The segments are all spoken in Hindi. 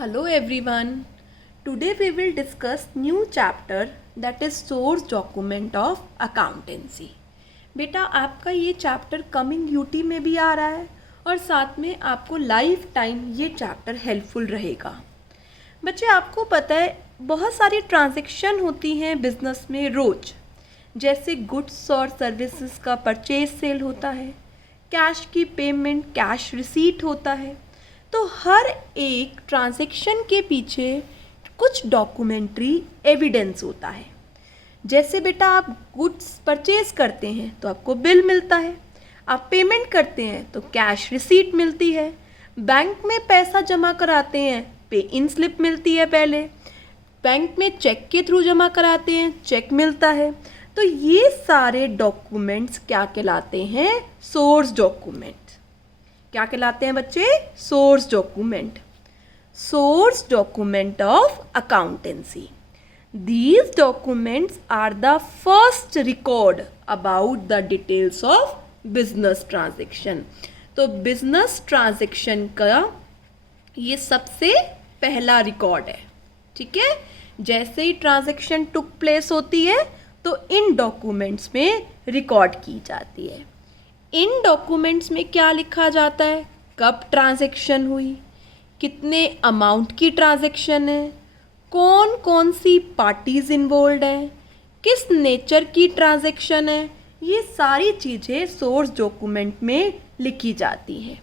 Hello everyone. Today we will discuss new chapter that is source document of accountancy. बेटा आपका ये चैप्टर कमिंग यूटी में भी आ रहा है और साथ में आपको लाइफ टाइम ये चैप्टर हेल्पफुल रहेगा। बच्चे आपको पता है बहुत सारी ट्रांजैक्शन होती हैं बिजनेस में रोज, जैसे गुड्स और सर्विसेज का परचेज सेल होता है, कैश की पेमेंट कैश रिसीट होता है। तो हर एक ट्रांजैक्शन के पीछे कुछ डॉक्यूमेंट्री एविडेंस होता है। जैसे बेटा आप गुड्स परचेज करते हैं तो आपको बिल मिलता है, आप पेमेंट करते हैं तो कैश रिसीट मिलती है, बैंक में पैसा जमा कराते हैं पे इन स्लिप मिलती है, पहले बैंक में चेक के थ्रू जमा कराते हैं चेक मिलता है। तो ये सारे डॉक्यूमेंट्स क्या कहलाते हैं? Source document. क्या कहलाते हैं बच्चे? Source document. Source document of accountancy. These documents are the first record about the details of business transaction. तो बिजनेस ट्रांजेक्शन का ये सबसे पहला रिकॉर्ड है, ठीक है। जैसे ही ट्रांजेक्शन टुक प्लेस होती है तो इन डॉक्यूमेंट्स में रिकॉर्ड की जाती है। इन डॉक्यूमेंट्स में क्या लिखा जाता है? कब ट्रांजैक्शन हुई, कितने अमाउंट की ट्रांजैक्शन है, कौन कौन सी पार्टीज इन्वॉल्व हैं, किस नेचर की ट्रांजैक्शन है, ये सारी चीज़ें सोर्स डॉक्यूमेंट में लिखी जाती हैं।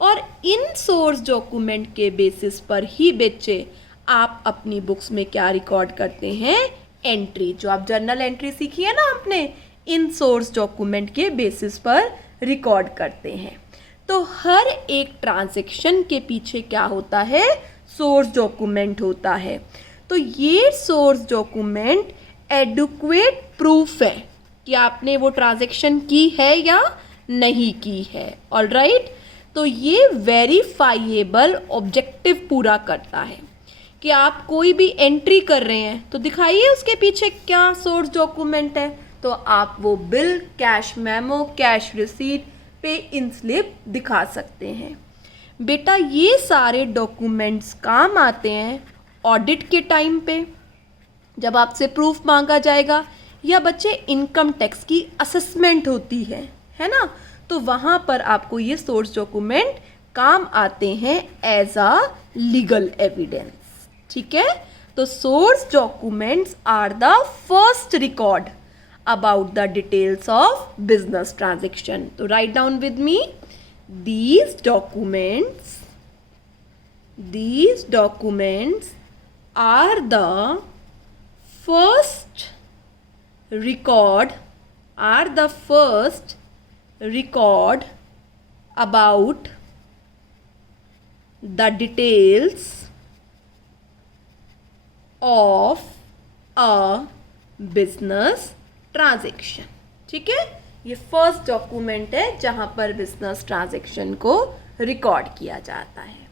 और इन सोर्स डॉक्यूमेंट के बेसिस पर ही बच्चे आप अपनी बुक्स में क्या रिकॉर्ड करते हैं? एंट्री। जो आप जर्नल एंट्री सीखी है ना आपने, इन सोर्स डॉक्यूमेंट के बेसिस पर रिकॉर्ड करते हैं। तो हर एक ट्रांजैक्शन के पीछे क्या होता है? सोर्स डॉक्यूमेंट होता है। तो ये सोर्स डॉक्यूमेंट एडुक्वेट प्रूफ है कि आपने वो ट्रांजैक्शन की है या नहीं की है। ऑलराइट, तो ये वेरीफाइएबल ऑब्जेक्टिव पूरा करता है कि आप कोई भी एंट्री कर रहे हैं तो दिखाइए उसके पीछे क्या सोर्स डॉक्यूमेंट है। तो आप वो bill, cash memo, cash receipt, पे इन स्लिप दिखा सकते हैं। बेटा ये सारे डॉक्यूमेंट्स काम आते हैं ऑडिट के टाइम पे, जब आपसे प्रूफ मांगा जाएगा, या बच्चे इनकम टैक्स की असेसमेंट होती है ना, तो वहाँ पर आपको ये सोर्स डॉक्यूमेंट काम आते हैं एज अ लीगल एविडेंस, ठीक है। तो source documents are the first record about the details of business transaction. So write down with me, these documents are the first record about the details of a business transaction, ठीक है। ये फर्स्ट डॉक्यूमेंट है जहाँ पर बिजनेस ट्रांजैक्शन को रिकॉर्ड किया जाता है।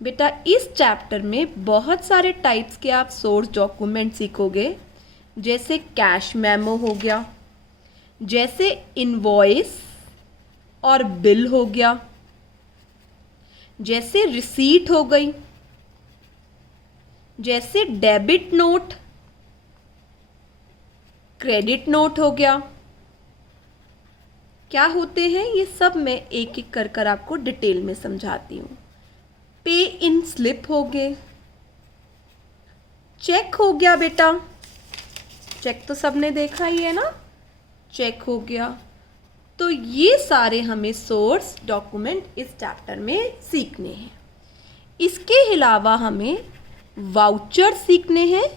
बेटा इस चैप्टर में बहुत सारे टाइप्स के आप सोर्स डॉक्यूमेंट सीखोगे, जैसे कैश मेमो हो गया, जैसे इनवॉइस और बिल हो गया, जैसे रिसीट हो गई, जैसे डेबिट नोट, क्रेडिट नोट हो गया। क्या होते हैं ये सब मैं एक एक कर कर आपको डिटेल में समझाती हूँ। पे इन स्लिप हो गए, चेक हो गया बेटा, चेक तो सबने देखा ही है ना, चेक हो गया। तो ये सारे हमें सोर्स डॉक्यूमेंट इस चैप्टर में सीखने हैं। इसके अलावा हमें वाउचर सीखने हैं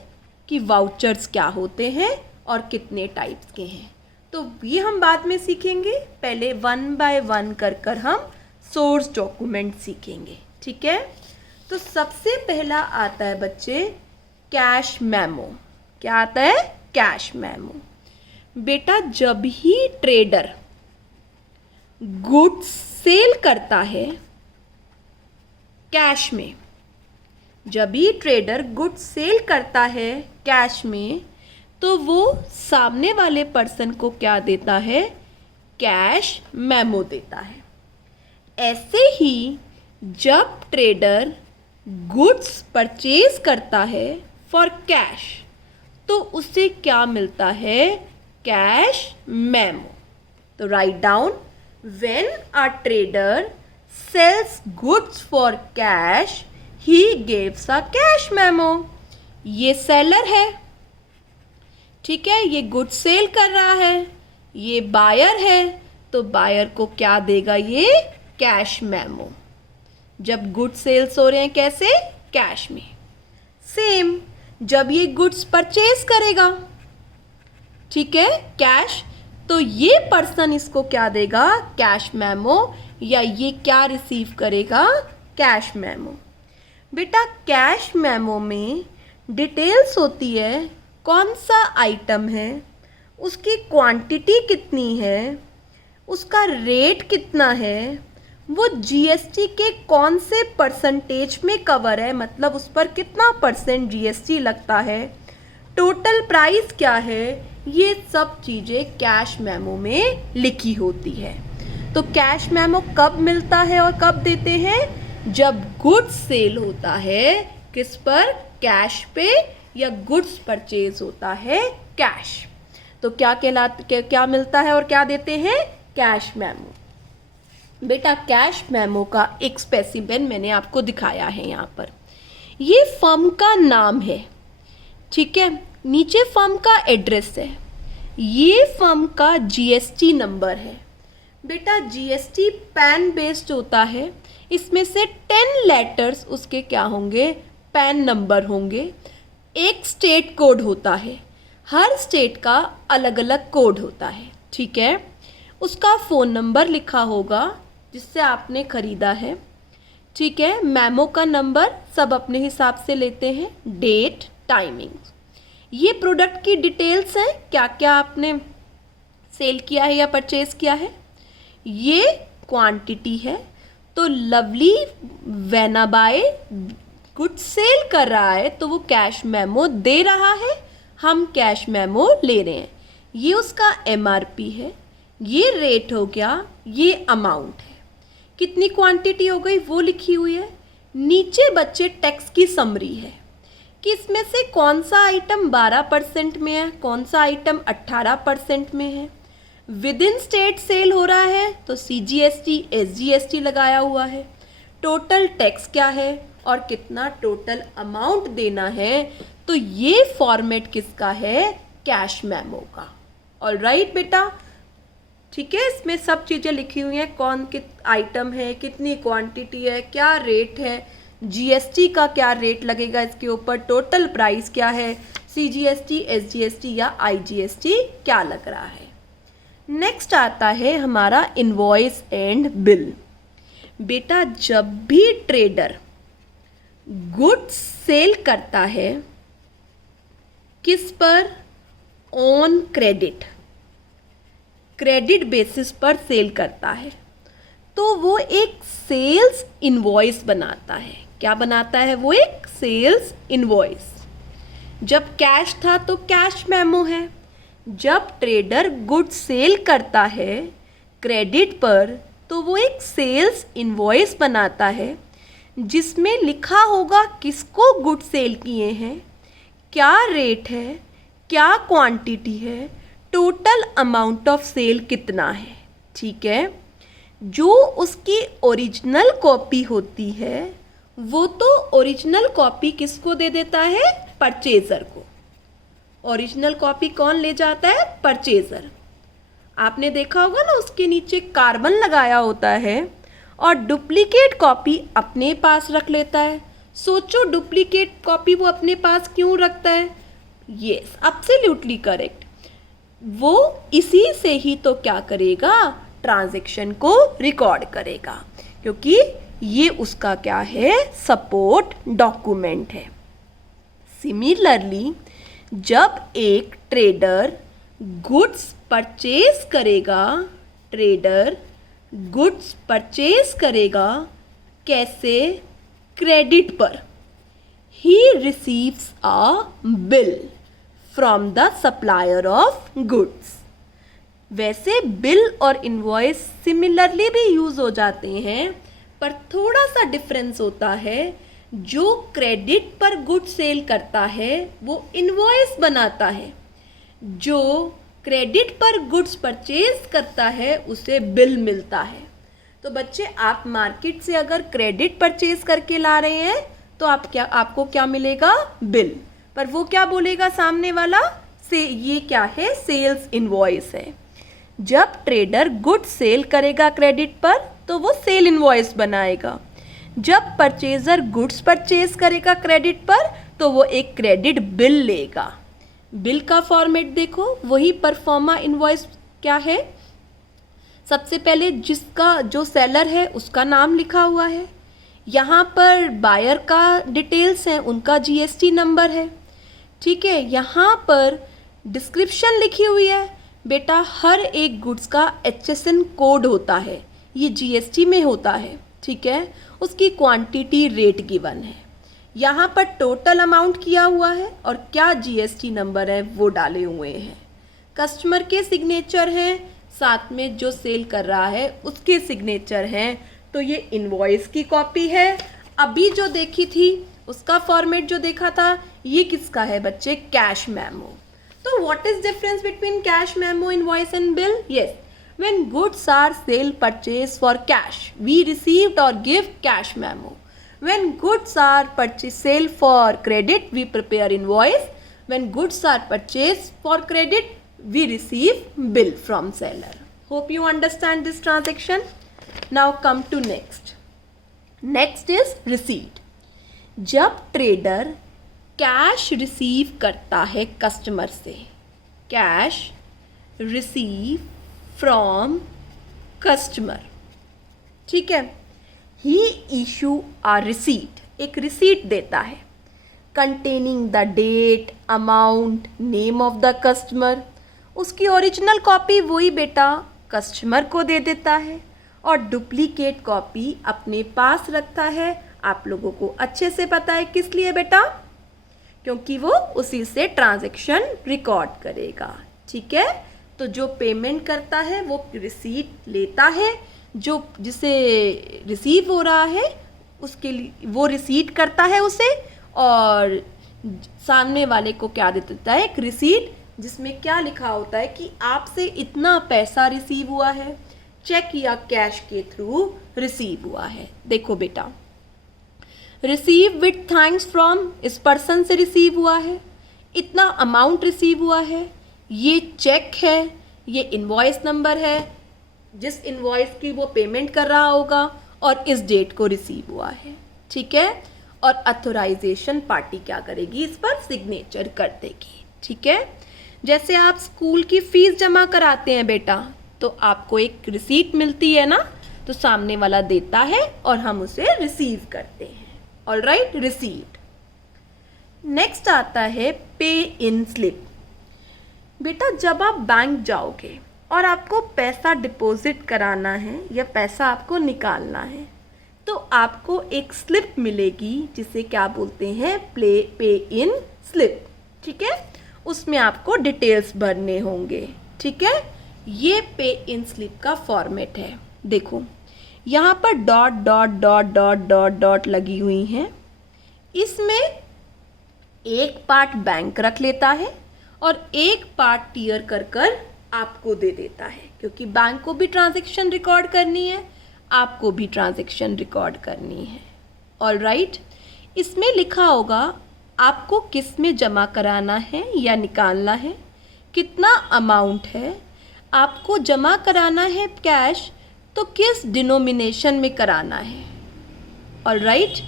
कि वाउचर्स क्या होते हैं और कितने टाइप्स के हैं। तो ये हम बाद में सीखेंगे, पहले वन बाय वन कर कर हम सोर्स डॉक्यूमेंट सीखेंगे, ठीक है। तो सबसे पहला आता है बच्चे कैश मेमो। क्या आता है? Cash memo. बेटा जब ही ट्रेडर गुड्स सेल करता है कैश में, जब भी ट्रेडर गुड्स सेल करता है कैश में, तो वो सामने वाले पर्सन को क्या देता है? कैश मेमो देता है। ऐसे ही जब ट्रेडर गुड्स परचेज करता है फॉर कैश, तो उसे क्या मिलता है? Cash memo. तो right down, when a trader sells goods for cash he gives a cash memo. ये सेलर है, ठीक है, ये गुड्स सेल कर रहा है। ये बायर है, तो बायर को क्या देगा? ये कैश मेमो। जब गुड्स सेल्स हो रहे हैं कैसे? कैश में। सेम जब ये गुड्स परचेज करेगा, ठीक है, कैश, तो ये पर्सन इसको क्या देगा? Cash memo. या ये क्या रिसीव करेगा? Cash memo. बेटा कैश मेमो में डिटेल्स होती है, कौन सा आइटम है, उसकी क्वांटिटी कितनी है, उसका रेट कितना है, वो जीएसटी के कौन से परसेंटेज में कवर है, मतलब उस पर कितना परसेंट जीएसटी लगता है, टोटल प्राइस क्या है, ये सब चीज़ें कैश मेमो में लिखी होती है। तो कैश मेमो कब मिलता है और कब देते हैं? जब गुड्स सेल होता है, किस पर? कैश पे, या गुड्स परचेज होता है कैश। तो क्या मिलता है और क्या देते हैं? Cash memo. बेटा कैश मेमो का एक स्पेसिमेन मैंने आपको दिखाया है यहाँ पर। ये फर्म का नाम है, ठीक है, नीचे फर्म का एड्रेस है, ये फर्म का जीएसटी नंबर है। बेटा जीएसटी पैन बेस्ड होता है, इसमें से 10 लेटर्स उसके क्या होंगे? पैन नंबर होंगे। एक स्टेट कोड होता है, हर स्टेट का अलग अलग कोड होता है, ठीक है। उसका फ़ोन नंबर लिखा होगा जिससे आपने ख़रीदा है, ठीक है। मेमो का नंबर सब अपने हिसाब से लेते हैं, डेट, टाइमिंग। ये प्रोडक्ट की डिटेल्स हैं, क्या क्या आपने सेल किया है या परचेज किया है। ये क्वांटिटी है, तो लवली वेनाबाई गुड सेल कर रहा है तो वो कैश मेमो दे रहा है, हम कैश मेमो ले रहे हैं। ये उसका एमआरपी है, ये रेट हो गया, ये अमाउंट है, कितनी क्वांटिटी हो गई वो लिखी हुई है। नीचे बच्चे टैक्स की समरी है कि इसमें से कौन सा आइटम 12% में है, कौन सा आइटम 18% में है। विद इन स्टेट सेल हो रहा है तो सीजीएसटी, एसजीएसटी लगाया हुआ है। टोटल टैक्स क्या है और कितना टोटल अमाउंट देना है, तो ये फॉर्मेट किसका है? कैश मेमो का। ऑलराइट बेटा, ठीक है, इसमें सब चीज़ें लिखी हुई हैं, कौन कित आइटम है, कितनी क्वांटिटी है, क्या रेट है, जीएसटी का क्या रेट लगेगा इसके ऊपर, टोटल प्राइस क्या है, सीजीएसटी, एसजीएसटी या आईजीएसटी क्या लग रहा है। नेक्स्ट आता है हमारा इनवॉइस एंड बिल। बेटा जब भी ट्रेडर गुड्स सेल करता है, किस पर? ऑन क्रेडिट, क्रेडिट बेसिस पर सेल करता है, तो वो एक सेल्स इनवॉइस बनाता है। क्या बनाता है वो? एक सेल्स इनवॉइस। जब कैश था तो कैश मेमो है, जब ट्रेडर गुड्स सेल करता है क्रेडिट पर तो वो एक सेल्स इनवॉइस बनाता है जिसमें लिखा होगा किसको गुड सेल किए हैं, क्या रेट है, क्या क्वांटिटी है, टोटल अमाउंट ऑफ सेल कितना है, ठीक है। जो उसकी ओरिजिनल कॉपी होती है वो तो ओरिजिनल कॉपी किसको दे देता है? परचेज़र को। ओरिजिनल कॉपी कौन ले जाता है? परचेज़र। आपने देखा होगा ना, उसके नीचे कार्बन लगाया होता है और डुप्लीकेट कॉपी अपने पास रख लेता है। सोचो डुप्लीकेट कॉपी वो अपने पास क्यों रखता है? Yes, absolutely correct. वो इसी से ही तो क्या करेगा? ट्रांजैक्शन को रिकॉर्ड करेगा, क्योंकि ये उसका क्या है? सपोर्ट डॉक्यूमेंट है। सिमिलरली जब एक ट्रेडर गुड्स परचेज करेगा, ट्रेडर गुड्स परचेज करेगा कैसे? क्रेडिट पर। He receives a bill from the supplier of goods. वैसे बिल और इनवॉइस सिमिलरली भी यूज़ हो जाते हैं, पर थोड़ा सा डिफरेंस होता है। जो क्रेडिट पर गुड सेल करता है वो इनवॉइस बनाता है, जो क्रेडिट पर गुड्स परचेज करता है उसे बिल मिलता है। तो बच्चे आप मार्केट से अगर क्रेडिट परचेज करके ला रहे हैं तो आपको क्या मिलेगा? बिल। पर वो क्या बोलेगा सामने वाला? से ये क्या है? सेल्स इनवॉइस है। जब ट्रेडर गुड सेल करेगा क्रेडिट पर तो वो सेल इनवॉइस बनाएगा। जब परचेजर गुड्स परचेज करेगा क्रेडिट पर तो वो एक क्रेडिट बिल लेगा। बिल का फॉर्मेट देखो, वही परफॉर्मा इनवॉइस क्या है? सबसे पहले जिसका जो सेलर है उसका नाम लिखा हुआ है, यहाँ पर बायर का डिटेल्स हैं, उनका जीएसटी नंबर है, ठीक है। यहाँ पर डिस्क्रिप्शन लिखी हुई है। बेटा हर एक गुड्स का HSN कोड होता है, ये जीएसटी में होता है, ठीक है। उसकी क्वांटिटी रेट गिवन है, यहाँ पर टोटल अमाउंट किया हुआ है और क्या जीएसटी नंबर है वो डाले हुए हैं। कस्टमर के सिग्नेचर हैं, साथ में जो सेल कर रहा है उसके सिग्नेचर हैं। तो ये इनवॉइस की कॉपी है। अभी जो देखी थी उसका फॉर्मेट जो देखा था, ये किसका है बच्चे? Cash memo. तो what is difference between cash memo, invoice and bill? Yes, when goods are sale purchased for cash, we received or give cash memo. When goods are purchased sale for credit, we prepare invoice. When goods are purchased for credit, we receive bill from seller. Hope you understand this transaction. Now come to next. Next is receipt. जब ट्रेडर कैश रिसीव करता है कस्टमर से, कैश रिसीव फ्रॉम कस्टमर, ठीक है, ही इशू आ रिसीट, एक रिसीट देता है containing the date, amount, name of the customer. उसकी ओरिजिनल कॉपी वही बेटा कस्टमर को दे देता है और डुप्लीकेट कॉपी अपने पास रखता है। आप लोगों को अच्छे से पता है किस लिए बेटा? क्योंकि वो उसी से ट्रांजैक्शन रिकॉर्ड करेगा, ठीक है। तो जो पेमेंट करता है वो रिसीट लेता है, जो जिसे रिसीव हो रहा है उसके लिए वो रिसीट करता है उसे, और सामने वाले को क्या दे देता है? एक रिसीट, जिसमें क्या लिखा होता है कि आपसे इतना पैसा रिसीव हुआ है, चेक या कैश के थ्रू रिसीव हुआ है। देखो बेटा, रिसीव विथ थैंक्स फ्रॉम, इस पर्सन से रिसीव हुआ है, इतना अमाउंट रिसीव हुआ है, ये चेक है, ये इनवॉइस नंबर है जिस इनवॉइस की वो पेमेंट कर रहा होगा, और इस डेट को रिसीव हुआ है, ठीक है। और अथोराइजेशन पार्टी क्या करेगी? इस पर सिग्नेचर कर देगी, ठीक है। जैसे आप स्कूल की फीस जमा कराते हैं बेटा, तो आपको एक रिसीट मिलती है ना, तो सामने वाला देता है और हम उसे रिसीव करते हैं। Alright, receipt. नेक्स्ट आता है पे इन स्लिप। बेटा जब आप बैंक जाओगे और आपको पैसा डिपॉजिट कराना है या पैसा आपको निकालना है, तो आपको एक स्लिप मिलेगी जिसे क्या बोलते हैं? पे इन स्लिप, ठीक है। उसमें आपको डिटेल्स भरने होंगे, ठीक है। ये पे इन स्लिप का फॉर्मेट है। देखो यहाँ पर dot dot dot dot dot dot लगी हुई हैं। इसमें एक पार्ट बैंक रख लेता है और एक पार्ट टियर कर कर आपको दे देता है, क्योंकि बैंक को भी ट्रांजैक्शन रिकॉर्ड करनी है, आपको भी ट्रांजैक्शन रिकॉर्ड करनी है। ऑलराइट, इसमें लिखा होगा आपको किस में जमा कराना है या निकालना है, कितना अमाउंट है, आपको जमा कराना है कैश तो किस डिनोमिनेशन में कराना है। ऑलराइट,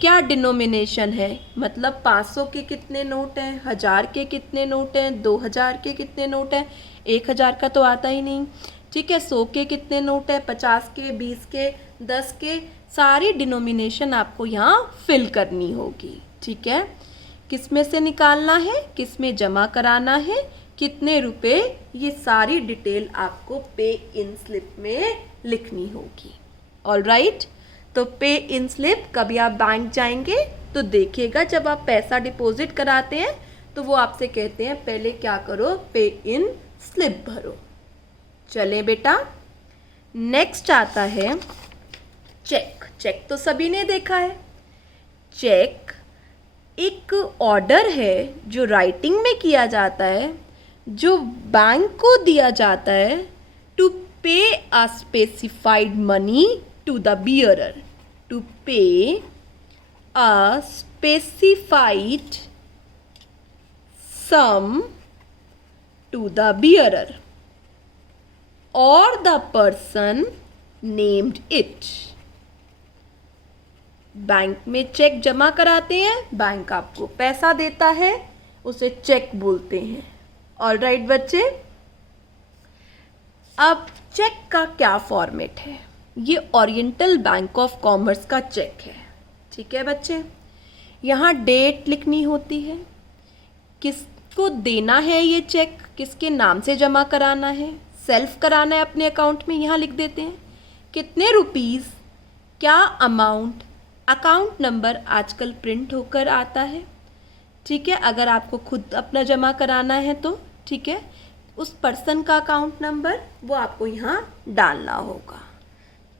क्या डिनोमिनेशन है? मतलब 500 के कितने नोट हैं, 1000 के कितने नोट हैं, 2000 के कितने नोट हैं, 1000 का तो आता ही नहीं, ठीक है। 100 के कितने नोट हैं, 50 के, 20 के, 10 के, सारी डिनोमिनेशन आपको यहाँ फिल करनी होगी, ठीक है। किस में से निकालना है, किस में जमा कराना है, कितने रुपए, ये सारी डिटेल आपको पे इन स्लिप में लिखनी होगी। ऑलराइट, तो पे इन स्लिप कभी आप बैंक जाएंगे तो देखिएगा, जब आप पैसा डिपॉजिट कराते हैं तो वो आपसे कहते हैं पहले क्या करो, पे इन स्लिप भरो। चले बेटा, नेक्स्ट आता है चेक। चेक तो सभी ने देखा है। चेक एक ऑर्डर है जो राइटिंग में किया जाता है, जो बैंक को दिया जाता है to pay a specified money to the bearer, to pay a specified sum to the bearer or the person named it. Bank में चेक जमा कराते हैं, बैंक आपको पैसा देता है, उसे चेक बोलते हैं। ऑलराइट बच्चे, अब चेक का क्या फॉर्मेट है? ये ओरिएंटल बैंक ऑफ कॉमर्स का चेक है। ठीक है बच्चे, यहाँ डेट लिखनी होती है, किसको देना है ये चेक, किसके नाम से जमा कराना है, सेल्फ कराना है अपने अकाउंट में, यहाँ लिख देते हैं। कितने रुपीस, क्या अमाउंट, अकाउंट नंबर आजकल प्रिंट होकर आता है। ठीक है, अगर आपको खुद अपना जमा कराना है तो ठीक है, उस पर्सन का अकाउंट नंबर वो आपको यहाँ डालना होगा।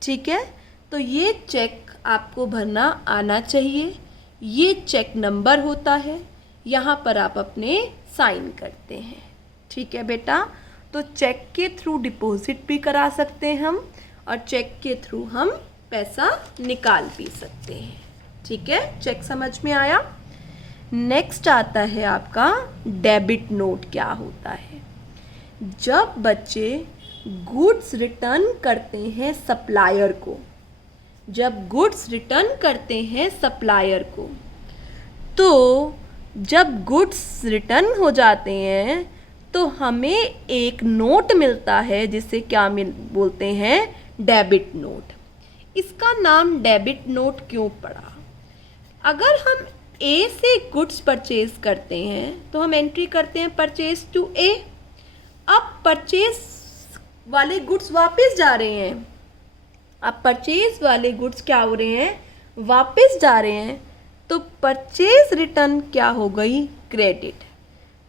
ठीक है, तो ये चेक आपको भरना आना चाहिए। ये चेक नंबर होता है, यहाँ पर आप अपने साइन करते हैं। ठीक है बेटा, तो चेक के थ्रू डिपॉजिट भी करा सकते हैं हम, और चेक के थ्रू हम पैसा निकाल भी सकते हैं। ठीक है, चेक समझ में आया। नेक्स्ट आता है आपका डेबिट नोट। क्या होता है? जब बच्चे गुड्स रिटर्न करते हैं सप्लायर को, जब गुड्स रिटर्न करते हैं सप्लायर को, तो जब गुड्स रिटर्न हो जाते हैं तो हमें एक नोट मिलता है जिसे क्या बोलते हैं? Debit note. इसका नाम डेबिट नोट क्यों पड़ा? अगर हम ए से गुड्स परचेज करते हैं तो हम एंट्री करते हैं परचेज टू ए। अब परचेज वाले गुड्स वापस जा रहे हैं, अब परचेज वाले गुड्स क्या हो रहे हैं? वापस जा रहे हैं, तो परचेज रिटर्न क्या हो गई? क्रेडिट।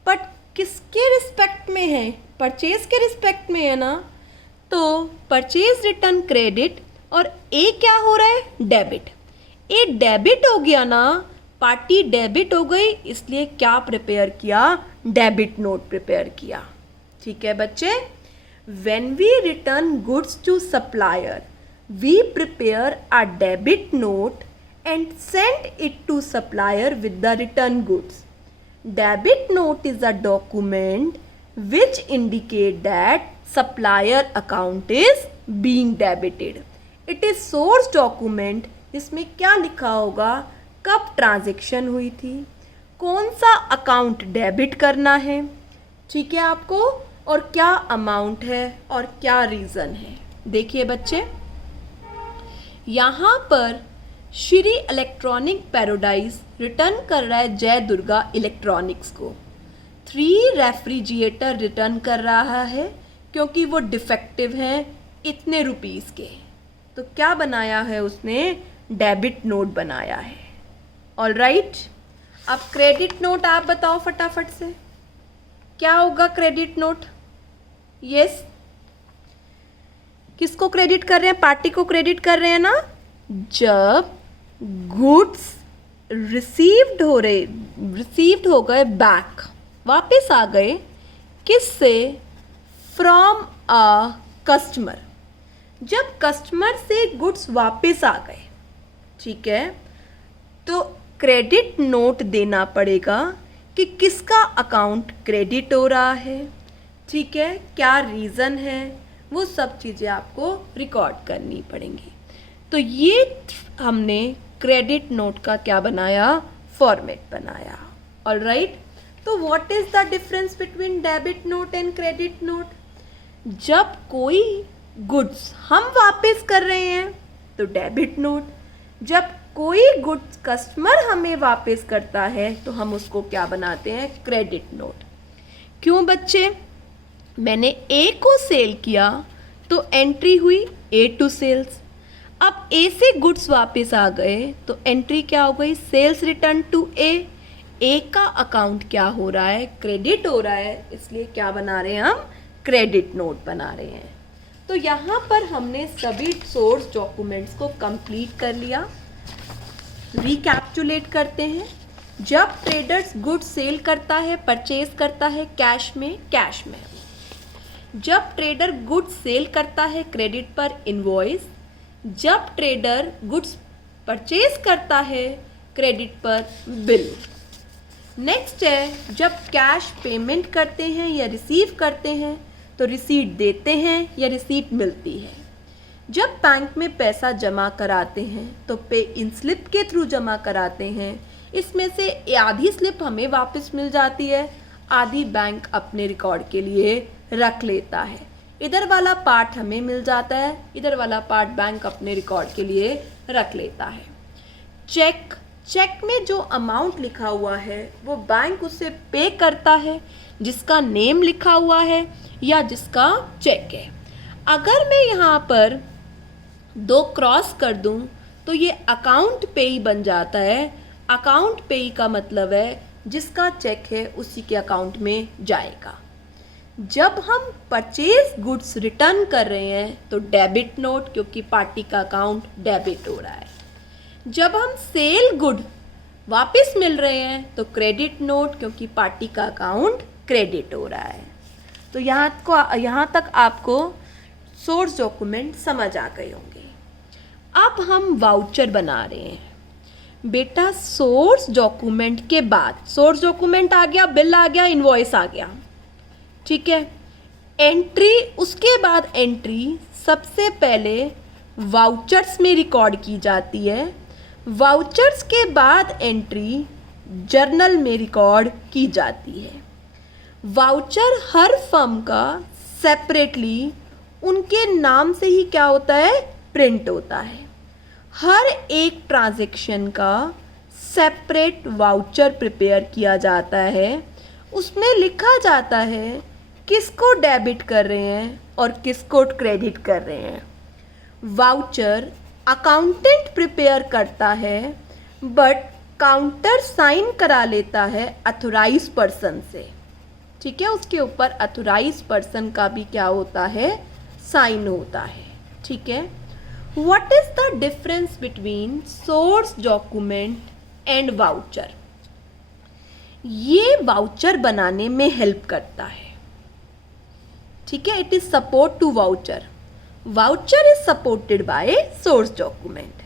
बट किसके रिस्पेक्ट में है? परचेज के रिस्पेक्ट में है ना, तो परचेज रिटर्न क्रेडिट और ए क्या हो रहा है? डेबिट। ए डेबिट हो गया ना, पार्टी डेबिट हो गई, इसलिए क्या प्रिपेयर किया? डेबिट नोट प्रिपेयर किया। ठीक है बच्चे, when we return goods to supplier we prepare a debit note and send it to supplier with the return goods. Debit note is a document which indicate that supplier account is being debited. It is source document, इसमें क्या लिखा होगा? कब ट्रांजैक्शन हुई थी, कौन सा अकाउंट डेबिट करना है, ठीक है आपको, और क्या अमाउंट है और क्या रीज़न है। देखिए बच्चे, यहाँ पर श्री इलेक्ट्रॉनिक पैराडाइज रिटर्न कर रहा है जय दुर्गा इलेक्ट्रॉनिक्स को। 3 रेफ्रिजरेटर रिटर्न कर रहा है क्योंकि वो डिफेक्टिव हैं इतने रुपीस के। तो क्या बनाया है उसने? डेबिट नोट बनाया है। ऑलराइट, अब क्रेडिट नोट आप बताओ फटाफट से, क्या होगा क्रेडिट नोट? यस, किसको क्रेडिट कर रहे हैं? पार्टी को क्रेडिट कर रहे हैं ना। जब गुड्स रिसीव्ड हो गए बैक, वापस आ गए, किससे? From a customer. जब कस्टमर से गुड्स वापस आ गए, ठीक है, तो क्रेडिट नोट देना पड़ेगा कि किसका अकाउंट क्रेडिट हो रहा है, ठीक है, क्या रीज़न है, वो सब चीज़ें आपको रिकॉर्ड करनी पड़ेंगी। तो ये हमने क्रेडिट नोट का क्या बनाया? फॉर्मेट बनाया। ऑलराइट, तो what is the difference between debit note and credit note? जब कोई गुड्स हम वापस कर रहे हैं तो डेबिट नोट, जब कोई गुड्स कस्टमर हमें वापस करता है तो हम उसको क्या बनाते हैं? Credit note. क्यों बच्चे? मैंने ए को सेल किया तो एंट्री हुई ए टू सेल्स। अब ए से गुड्स वापस आ गए तो एंट्री क्या हो गई? सेल्स रिटर्न टू ए। ए का अकाउंट क्या हो रहा है? क्रेडिट हो रहा है, इसलिए क्या बना रहे हैं हम? क्रेडिट नोट बना रहे हैं। तो यहाँ पर हमने सभी सोर्स डॉक्यूमेंट्स को कंप्लीट कर लिया। रिकैप्चुलेट करते हैं। जब ट्रेडर्स गुड्स सेल करता है, परचेज करता है कैश में, जब ट्रेडर गुड्स सेल करता है क्रेडिट पर इनवॉइस, जब ट्रेडर गुड्स परचेज करता है क्रेडिट पर बिल। नेक्स्ट है जब कैश पेमेंट करते हैं या रिसीव करते हैं तो रिसीट देते हैं या रिसीट मिलती है। जब बैंक में पैसा जमा कराते हैं तो पे इन स्लिप के थ्रू जमा कराते हैं। इसमें से आधी स्लिप हमें वापस मिल जाती है, आधी बैंक अपने रिकॉर्ड के लिए रख लेता है। इधर वाला पार्ट हमें मिल जाता है, इधर वाला पार्ट बैंक अपने रिकॉर्ड के लिए रख लेता है। चेक में जो अमाउंट लिखा हुआ है वो बैंक उसे पे करता है जिसका नेम लिखा हुआ है या जिसका चेक है। अगर मैं यहाँ पर 2 क्रॉस कर दूँ तो ये अकाउंट पेई बन जाता है। अकाउंट पेई का मतलब है जिसका चेक है उसी के अकाउंट में जाएगा। जब हम परचेज गुड्स रिटर्न कर रहे हैं तो डेबिट नोट, क्योंकि पार्टी का अकाउंट डेबिट हो रहा है। जब हम सेल गुड वापस मिल रहे हैं तो क्रेडिट नोट, क्योंकि पार्टी का अकाउंट क्रेडिट हो रहा है। तो यहाँ तक आपको सोर्स डॉक्यूमेंट समझ आ गए होंगे। अब हम वाउचर बना रहे हैं। बेटा सोर्स डॉक्यूमेंट के बाद, सोर्स डॉक्यूमेंट आ गया, बिल आ गया, इनवॉइस आ गया, ठीक है। एंट्री, उसके बाद एंट्री सबसे पहले वाउचर्स में रिकॉर्ड की जाती है। वाउचर्स के बाद एंट्री जर्नल में रिकॉर्ड की जाती है। वाउचर हर फर्म का सेपरेटली उनके नाम से ही क्या होता है, प्रिंट होता है। हर एक ट्रांजैक्शन का सेपरेट वाउचर प्रिपेयर किया जाता है। उसमें लिखा जाता है किसको डेबिट कर रहे हैं और किसको क्रेडिट कर रहे हैं। वाउचर अकाउंटेंट प्रिपेयर करता है बट काउंटर साइन करा लेता है अथोराइज पर्सन से, ठीक है। उसके ऊपर अथोराइज पर्सन का भी क्या होता है, साइन होता है, ठीक है। What is the difference between source document and voucher? ये वाउचर बनाने में हेल्प करता है, ठीक है। It is support to voucher. Voucher is supported by source document.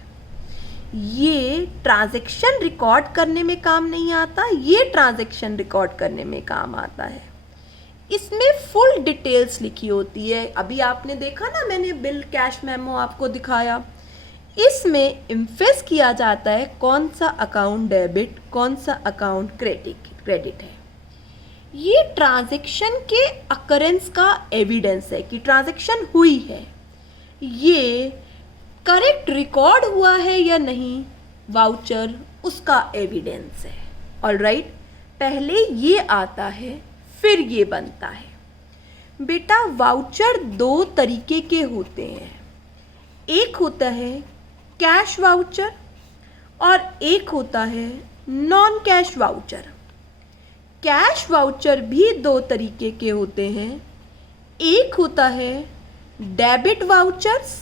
ये ट्रांजैक्शन रिकॉर्ड करने में काम नहीं आता, ये ट्रांजैक्शन रिकॉर्ड करने में काम आता है। इसमें फुल डिटेल्स लिखी होती है। अभी आपने देखा ना, मैंने बिल कैश मेमो आपको दिखाया। इसमें इम्फेस किया जाता है कौन सा अकाउंट डेबिट, कौन सा अकाउंट क्रेडिट है। ये ट्रांजैक्शन के अकरेंस का एविडेंस है कि ट्रांजैक्शन हुई है। ये करेक्ट रिकॉर्ड हुआ है या नहीं वाउचर, उसका एविडेंस है। ऑलराइट, पहले ये आता है फिर ये बनता है। बेटा वाउचर 2 तरीके के होते हैं। एक होता है कैश वाउचर और एक होता है non cash voucher. Cash voucher भी 2 तरीके के होते हैं। एक होता है डेबिट वाउचर्स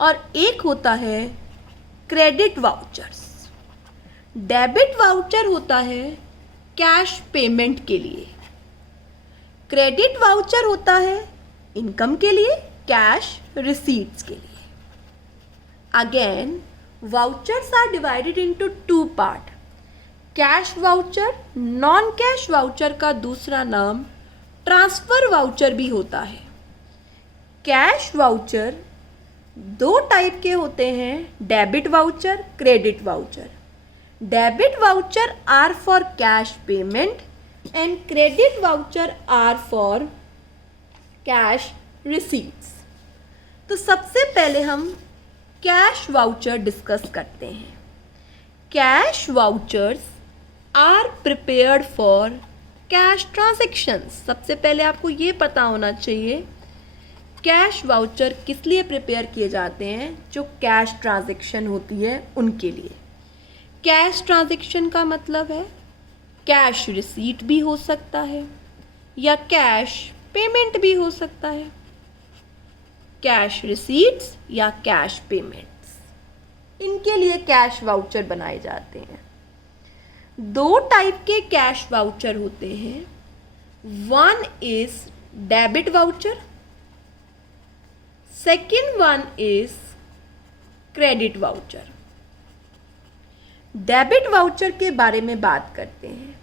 और एक होता है क्रेडिट वाउचर्स। डेबिट वाउचर होता है कैश पेमेंट के लिए, क्रेडिट वाउचर होता है इनकम के लिए, कैश रिसीट्स के लिए। Again vouchers are divided into 2 part. Cash voucher, non cash voucher का दूसरा नाम ट्रांसफर वाउचर भी होता है। कैश वाउचर 2 टाइप के होते हैं, debit voucher, credit voucher. Debit voucher are for cash payment and credit voucher are for cash receipts. तो सबसे पहले हम कैश वाउचर डिस्कस करते हैं। Cash vouchers are prepared for cash transactions. सबसे पहले आपको ये पता होना चाहिए कैश वाउचर किस लिए प्रिपेयर किए जाते हैं, जो कैश ट्रांजैक्शन होती है उनके लिए। कैश ट्रांजैक्शन का मतलब है कैश रिसीट भी हो सकता है या कैश पेमेंट भी हो सकता है। कैश रिसीट्स या कैश पेमेंट्स, इनके लिए कैश वाउचर बनाए जाते हैं। दो टाइप के कैश वाउचर होते हैं। One is debit voucher, second one is credit voucher. Debit voucher के बारे में बात करते हैं।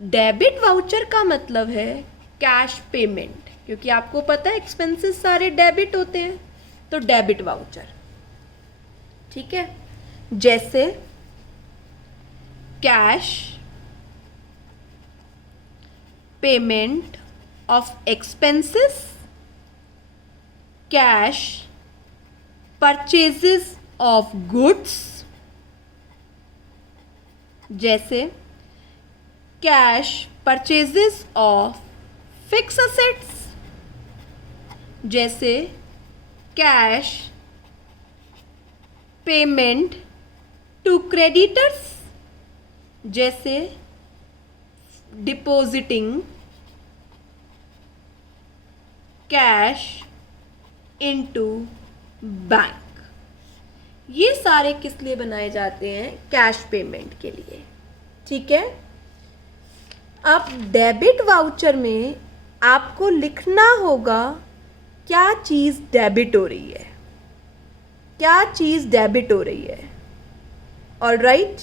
डेबिट वाउचर का मतलब है कैश पेमेंट, क्योंकि आपको पता है एक्सपेंसेस सारे डेबिट होते हैं, तो डेबिट वाउचर। ठीक है, जैसे cash payment of expenses, cash purchases of goods, जैसे cash purchases of fix assets, जैसे कैश पेमेंट टू क्रेडिटर्स, जैसे डिपॉजिटिंग कैश इनटू बैंक। ये सारे किस लिए बनाए जाते हैं? कैश पेमेंट के लिए। ठीक है, अब डेबिट वाउचर में आपको लिखना होगा क्या चीज़ डेबिट हो रही है, क्या चीज़ डेबिट हो रही है। ऑलराइट,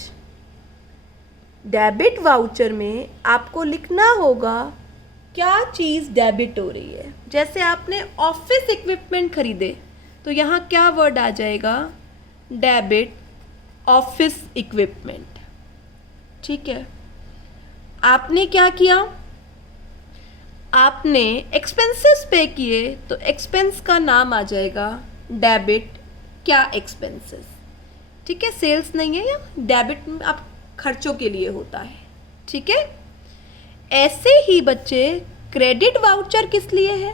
डेबिट वाउचर में आपको लिखना होगा क्या चीज़ डेबिट हो रही है। जैसे आपने ऑफिस इक्विपमेंट खरीदे तो यहाँ क्या वर्ड आ जाएगा? Debit office equipment. ठीक है, आपने क्या किया? आपने एक्सपेंसेस पे किए तो एक्सपेंस का नाम आ जाएगा डेबिट क्या एक्सपेंसेस। ठीक है, सेल्स नहीं है, या डेबिट आप खर्चों के लिए होता है। ठीक है, ऐसे ही बच्चे क्रेडिट वाउचर किस लिए है?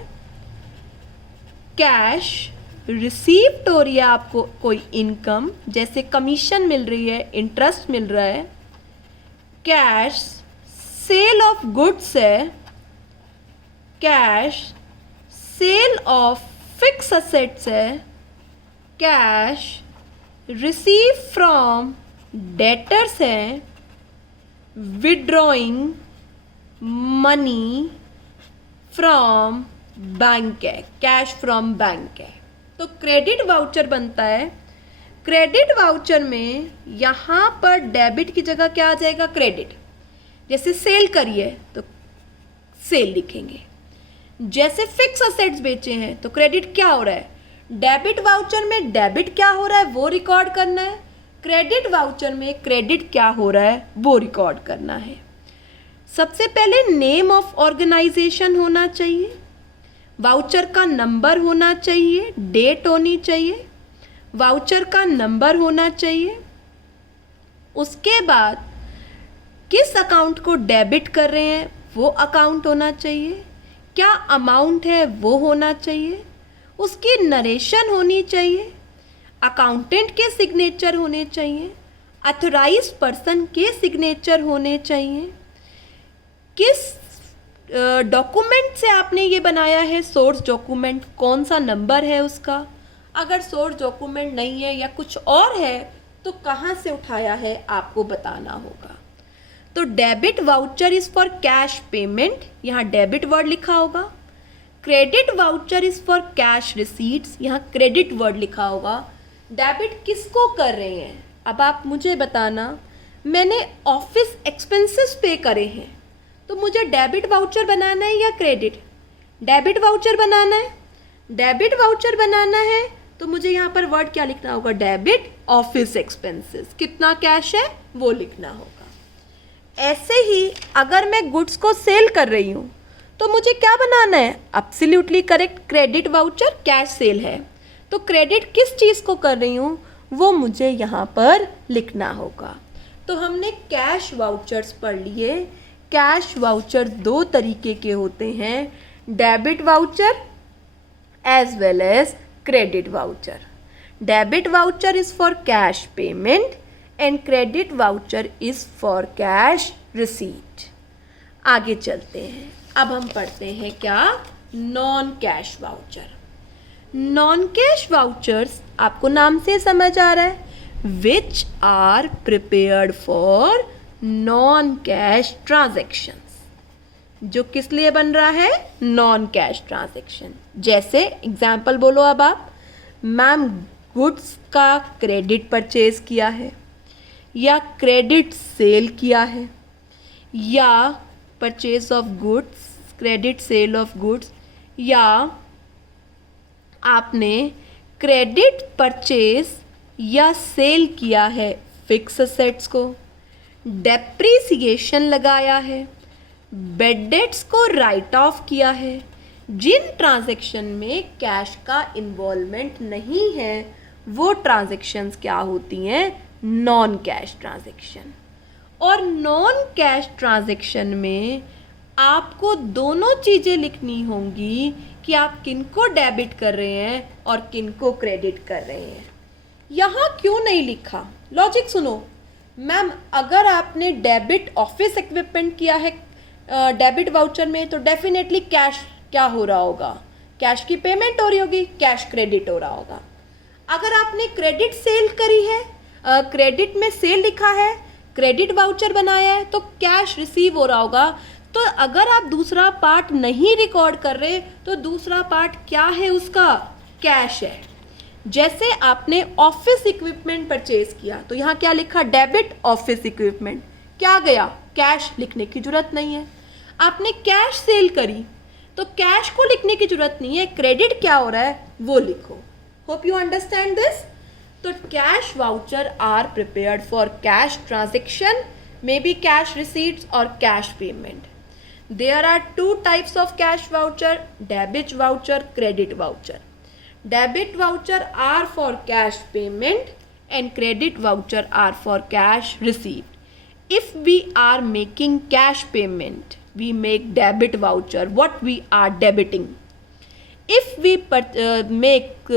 कैश रिसीव्ड हो रही है आपको कोई इनकम, जैसे कमीशन मिल रही है, इंटरेस्ट मिल रहा है। कैश सेल ऑफ गुड्स है, cash cell of fix assets है, कैश रिसीव फ्रॉम डेटर्स है, विड्रॉइंग मनी फ्रॉम बैंक है, कैश फ्रॉम बैंक है। तो क्रेडिट वाउचर बनता है। क्रेडिट वाउचर में यहाँ पर डेबिट की जगह क्या आ जाएगा? क्रेडिट। जैसे सेल करी है तो सेल लिखेंगे, जैसे फिक्स असेट्स बेचे हैं तो क्रेडिट क्या हो रहा है? डेबिट वाउचर में डेबिट क्या हो रहा है वो रिकॉर्ड करना है, क्रेडिट वाउचर में क्रेडिट क्या हो रहा है वो रिकॉर्ड करना है। सबसे पहले नेम ऑफ ऑर्गेनाइजेशन होना चाहिए, वाउचर का नंबर होना चाहिए, डेट होनी चाहिए, वाउचर का नंबर होना चाहिए। उसके बाद किस अकाउंट को डेबिट कर रहे हैं वो अकाउंट होना चाहिए, क्या अमाउंट है वो होना चाहिए, उसकी नरेशन होनी चाहिए, अकाउंटेंट के सिग्नेचर होने चाहिए, ऑथराइज्ड पर्सन के सिग्नेचर होने चाहिए, किस डॉक्यूमेंट से आपने ये बनाया है, सोर्स डॉक्यूमेंट कौन सा नंबर है उसका, अगर सोर्स डॉक्यूमेंट नहीं है या कुछ और है तो कहाँ से उठाया है आपको बताना होगा। तो debit voucher is for cash payment, यहाँ डेबिट वर्ड लिखा होगा। Credit voucher is for cash receipts, यहाँ क्रेडिट वर्ड लिखा होगा। डेबिट किसको कर रहे हैं? अब आप मुझे बताना, मैंने ऑफिस एक्सपेंसेस पे करे हैं तो मुझे डेबिट वाउचर बनाना है या क्रेडिट? डेबिट वाउचर बनाना है। डेबिट वाउचर बनाना है तो मुझे यहाँ पर वर्ड क्या लिखना होगा? Debit office expenses. कितना कैश है वो लिखना होगा। ऐसे ही अगर मैं गुड्स को सेल कर रही हूँ तो मुझे क्या बनाना है? Absolutely correct, credit voucher cash cell है तो क्रेडिट किस चीज़ को कर रही हूँ वो मुझे यहाँ पर लिखना होगा। तो हमने कैश वाउचर्स पढ़ लिए। कैश वाउचर दो तरीके के होते हैं, debit voucher as well as credit voucher. Debit voucher is for cash payment and credit voucher is for cash receipt. आगे चलते हैं, अब हम पढ़ते हैं क्या? Non cash voucher. Non cash vouchers आपको नाम से समझ आ रहा है, which are prepared for non cash transactions. जो किस लिए बन रहा है? Non cash transaction. जैसे एग्जाम्पल बोलो अब आप। मैम गुड्स का क्रेडिट परचेज किया है, या क्रेडिट सेल किया है, या purchase of goods, credit sale of goods, या आपने क्रेडिट परचेज या सेल किया है फिक्स असेट्स को, डेप्रिसिएशन लगाया है, बेड डेट्स को राइट ऑफ किया है। जिन ट्रांजैक्शन में कैश का इन्वॉल्वमेंट नहीं है वो ट्रांजैक्शंस क्या होती हैं? Non cash transaction. और नॉन कैश ट्रांजैक्शन में आपको दोनों चीज़ें लिखनी होंगी कि आप किनको डेबिट कर रहे हैं और किनको क्रेडिट कर रहे हैं। यहाँ क्यों नहीं लिखा? लॉजिक सुनो। मैम अगर आपने डेबिट ऑफिस इक्विपमेंट किया है डेबिट वाउचर में तो डेफिनेटली कैश क्या हो रहा होगा? कैश की पेमेंट हो रही होगी, कैश क्रेडिट हो रहा होगा। अगर आपने क्रेडिट सेल करी है, क्रेडिट में सेल लिखा है, क्रेडिट वाउचर बनाया है तो कैश रिसीव हो रहा होगा। तो अगर आप दूसरा पार्ट नहीं रिकॉर्ड कर रहे तो दूसरा पार्ट क्या है उसका? कैश है। जैसे आपने ऑफिस इक्विपमेंट परचेज किया तो यहाँ क्या लिखा? Debit office equipment. क्या गया? कैश। लिखने की जरूरत नहीं है। आपने कैश सेल करी तो कैश को लिखने की जरूरत नहीं है, क्रेडिट क्या हो रहा है वो लिखो। Hope you understand this. तो cash voucher are prepared for cash transaction, may be cash receipts और cash payment. There are two types of cash voucher, debit voucher, credit voucher. Debit voucher are for cash payment and credit voucher are for cash received. If we are making cash payment, we make debit voucher. What we are debiting. If we make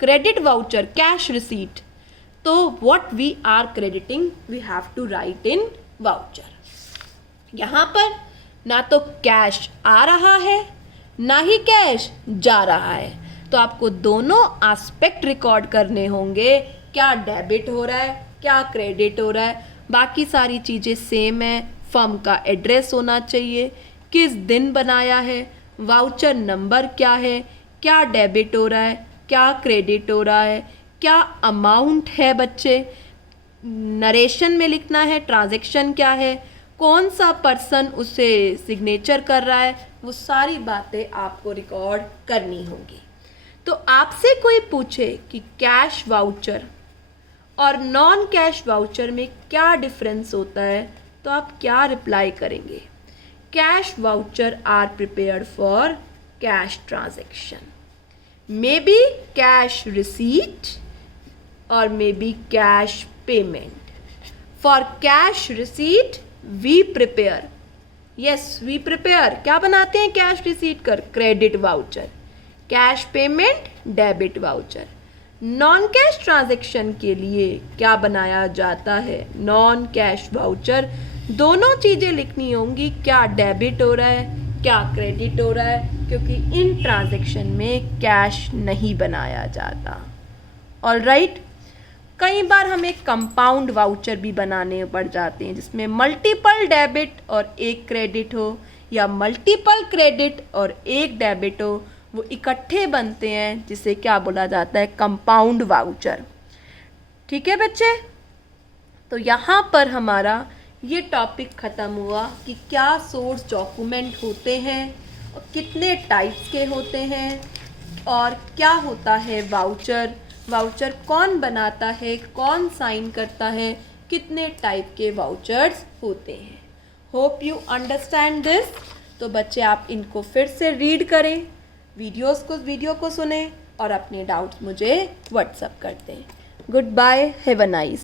credit voucher, cash receipt, so what we are crediting, we have to write in voucher. यहाँ पर ना तो कैश आ रहा है ना ही कैश जा रहा है, तो आपको दोनों एस्पेक्ट रिकॉर्ड करने होंगे। क्या डेबिट हो रहा है, क्या क्रेडिट हो रहा है। बाकी सारी चीज़ें सेम है। फर्म का एड्रेस होना चाहिए, किस दिन बनाया है, वाउचर नंबर क्या है, क्या डेबिट हो रहा है, क्या क्रेडिट हो रहा है, क्या अमाउंट है बच्चे, नरेशन में लिखना है ट्रांजैक्शन क्या है, कौन सा पर्सन उसे सिग्नेचर कर रहा है, वो सारी बातें आपको रिकॉर्ड करनी होंगी। तो आपसे कोई पूछे कि कैश वाउचर और नॉन कैश वाउचर में क्या डिफरेंस होता है तो आप क्या रिप्लाई करेंगे? Cash voucher are prepared for cash transaction, may be cash receipt और may be cash payment. For cash receipt we prepare, yes we prepare, क्या बनाते हैं कैश रिसीट कर? Credit voucher. Cash payment debit voucher. Non cash transaction के लिए क्या बनाया जाता है? Non cash voucher. दोनों चीज़ें लिखनी होंगी, क्या डेबिट हो रहा है, क्या क्रेडिट हो रहा है, क्योंकि इन ट्रांजैक्शन में कैश नहीं बनाया जाता। ऑलराइट। कई बार हमें कंपाउंड वाउचर भी बनाने पड़ जाते हैं जिसमें मल्टीपल डेबिट और एक क्रेडिट हो, या मल्टीपल क्रेडिट और एक डेबिट हो, वो इकट्ठे बनते हैं जिसे क्या बोला जाता है? Compound voucher. ठीक है बच्चे। तो यहाँ पर हमारा ये टॉपिक ख़त्म हुआ कि क्या सोर्स डॉक्यूमेंट होते हैं और कितने टाइप्स के होते हैं और क्या होता है वाउचर, वाउचर कौन बनाता है, कौन साइन करता है, कितने टाइप के वाउचर्स होते हैं। Hope you understand this. तो बच्चे आप इनको फिर से रीड करें, वीडियो को सुने और अपने डाउट्स मुझे व्हाट्सएप करते हैं। Goodbye, have a nice